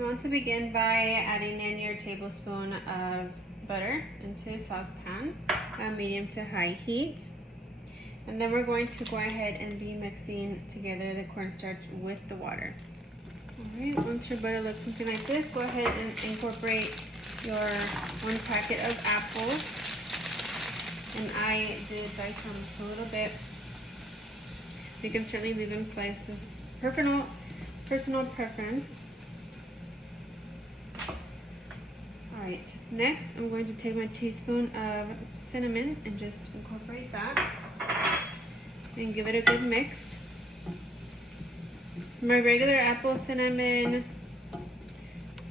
You want to begin by adding in your tablespoon of butter into a saucepan at medium to high heat. And then we're going to go ahead and be mixing together the cornstarch with the water. Alright, once your butter looks something like this, go ahead and incorporate your 1 packet of apples. And I did dice them a little bit. You can certainly leave them sliced as personal preference. Alright, next I'm going to take my teaspoon of cinnamon and just incorporate that and give it a good mix. My regular apple cinnamon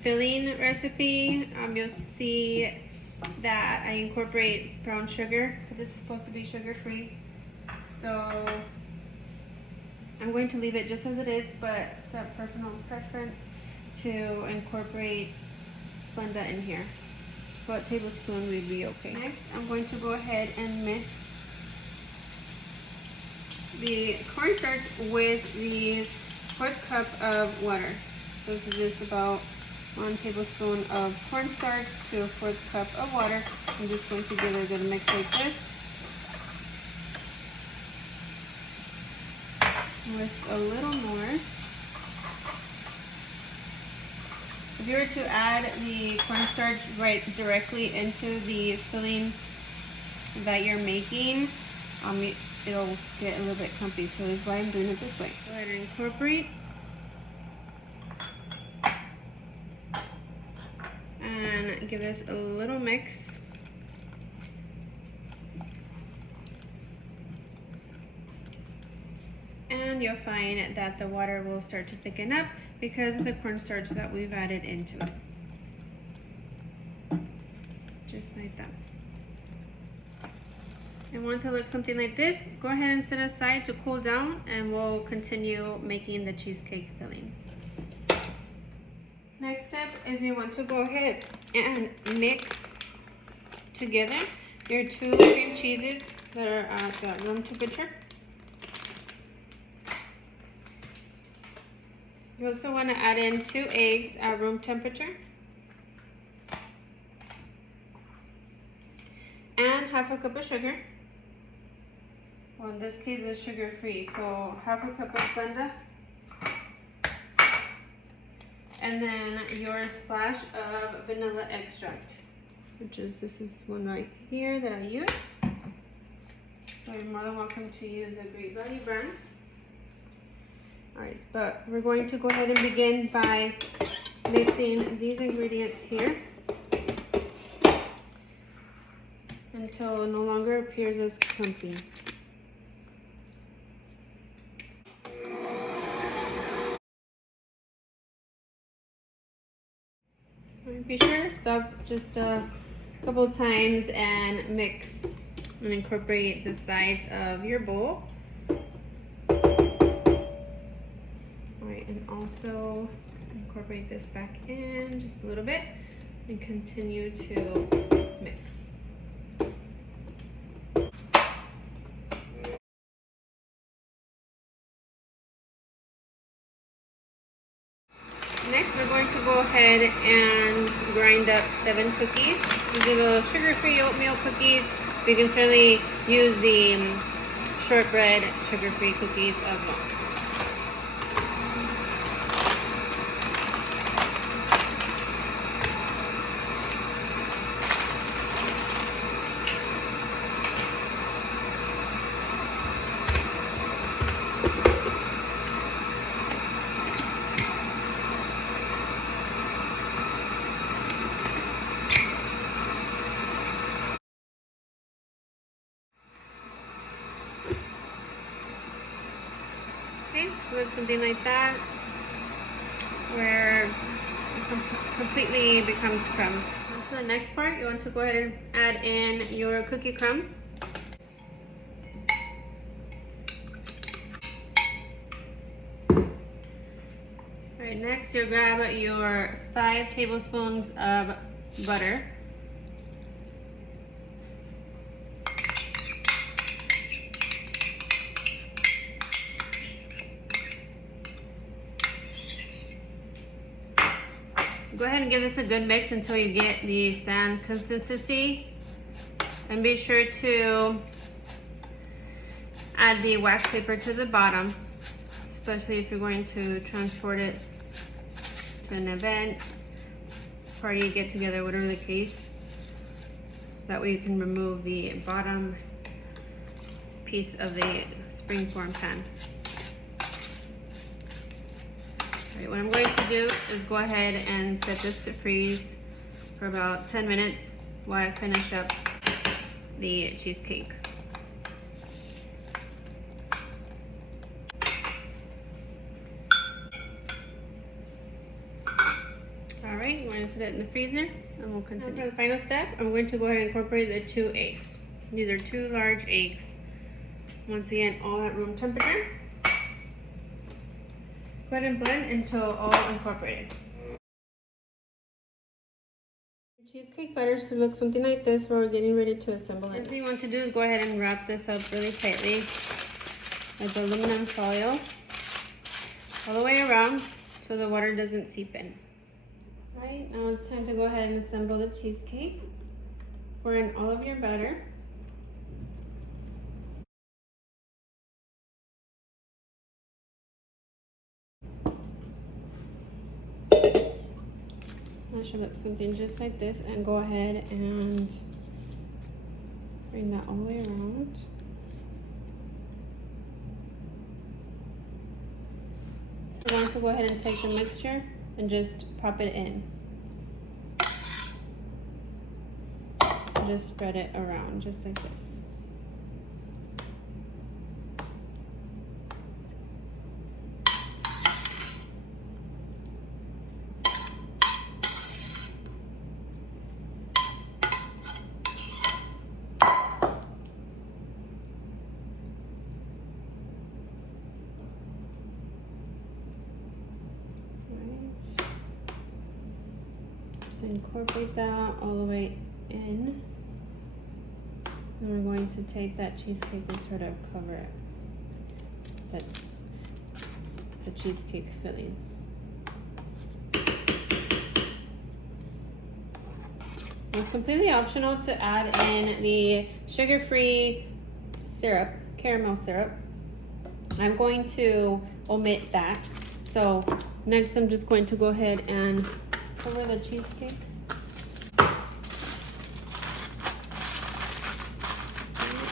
filling recipe, you'll see that I incorporate brown sugar. This is supposed to be sugar-free, so I'm going to leave it just as it is, but it's a personal preference to incorporate Splenda in here. So a tablespoon would be okay. Next, I'm going to go ahead and mix the cornstarch with the 1/4 cup of water. So this is just about 1 tablespoon of cornstarch to a 1/4 cup of water. I'm just going to give it a good mix like this. With a little more. If you were to add the cornstarch right directly into the filling that you're making, it'll get a little bit clumpy, so that's why I'm doing it this way. Go ahead and incorporate. And give this a little mix. And you'll find that the water will start to thicken up because of the cornstarch that we've added into it. Just like that. And once it looks something like this, go ahead and set aside to cool down, and we'll continue making the cheesecake filling. Next step is you want to go ahead and mix together your 2 cream cheeses that are at room temperature. You also want to add in 2 eggs at room temperature. And 1/2 cup of sugar. Well, in this case, it's sugar-free, so 1/2 cup of Splenda. And then your splash of vanilla extract, this is one right here that I use. So you're more than welcome to use a Great Value brand. Alright, but we're going to go ahead and begin by mixing these ingredients here until it no longer appears as clumpy. Be sure to stop just a couple times and mix and incorporate the sides of your bowl. Alright, and also incorporate this back in just a little bit and continue to mix. Next, we're going to go ahead and grind up 7 cookies. These are the sugar-free oatmeal cookies. You can certainly use the shortbread sugar-free cookies as well. Okay, so it's something like that, where it completely becomes crumbs. On to the next part, you want to go ahead and add in your cookie crumbs. Alright, next you'll grab your 5 tablespoons of butter. Go ahead and give this a good mix until you get the sand consistency. And be sure to add the wax paper to the bottom, especially if you're going to transport it to an event, party, get together, whatever the case. That way you can remove the bottom piece of the springform pan. Alright, what I'm going to do is go ahead and set this to freeze for about 10 minutes while I finish up the cheesecake. Alright, we're going to set it in the freezer and we'll continue. Now for the final step, I'm going to go ahead and incorporate the 2 eggs. These are 2 large eggs. Once again, all at room temperature. Go ahead and blend until all incorporated. Cheesecake batter should look something like this while we're getting ready to assemble it. First thing you want to do is go ahead and wrap this up really tightly with aluminum foil all the way around so the water doesn't seep in. Alright, now it's time to go ahead and assemble the cheesecake. Pour in all of your batter. That should look something just like this, and go ahead and bring that all the way around. We're going to go ahead and take the mixture and just pop it in. Just spread it around just like this. So incorporate that all the way in. And we're going to take that cheesecake and sort of cover it. The cheesecake filling. It's completely optional to add in the sugar-free syrup, caramel syrup. I'm going to omit that. So next I'm just going to go ahead and cover the cheesecake.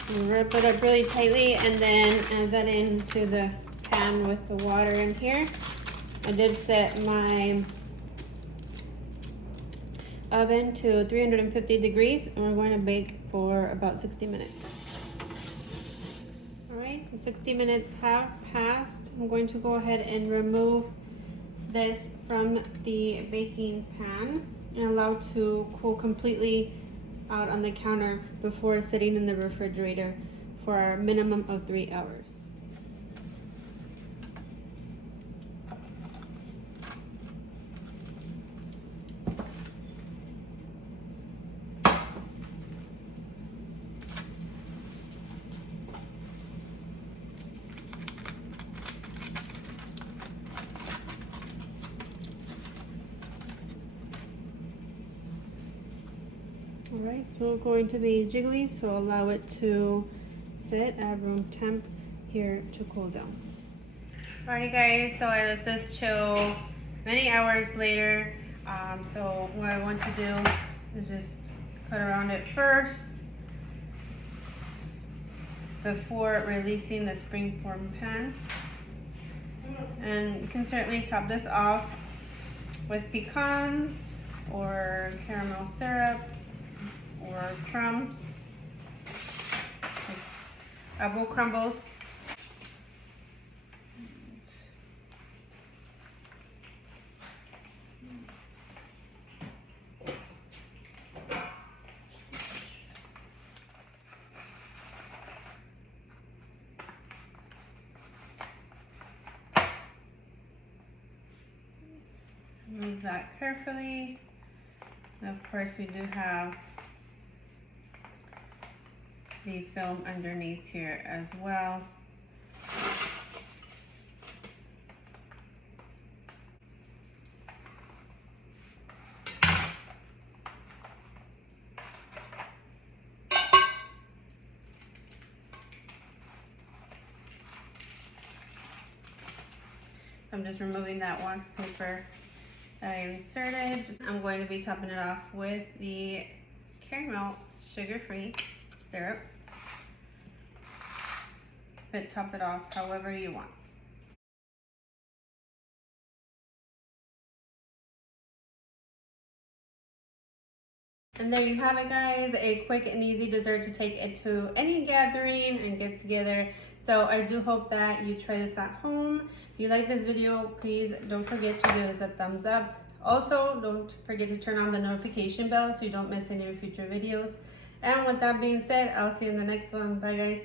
And wrap it up really tightly and then add that into the pan with the water in here. I did set my oven to 350 degrees and we're going to bake for about 60 minutes. Alright, so 60 minutes have passed. I'm going to go ahead and remove this from the baking pan and allow to cool completely out on the counter before sitting in the refrigerator for a minimum of 3 hours. Alright, so we're going to be jiggly, so allow it to sit at room temp here to cool down. Alrighty guys, so I let this chill many hours later. So what I want to do is just cut around it first before releasing the springform pan. And you can certainly top this off with pecans or caramel syrup or crumbs, apple crumbles. Move that carefully. And of course we do have the film underneath here as well. I'm just removing that wax paper that I inserted. I'm going to be topping it off with the caramel sugar-free syrup. But top it off however you want. And there you have it, guys, a quick and easy dessert to take it to any gathering and get together. So I do hope that you try this at home. If you like this video, please don't forget to give us a thumbs up. Also, don't forget to turn on the notification bell so you don't miss any future videos. And with that being said, I'll see you in the next one. Bye, guys.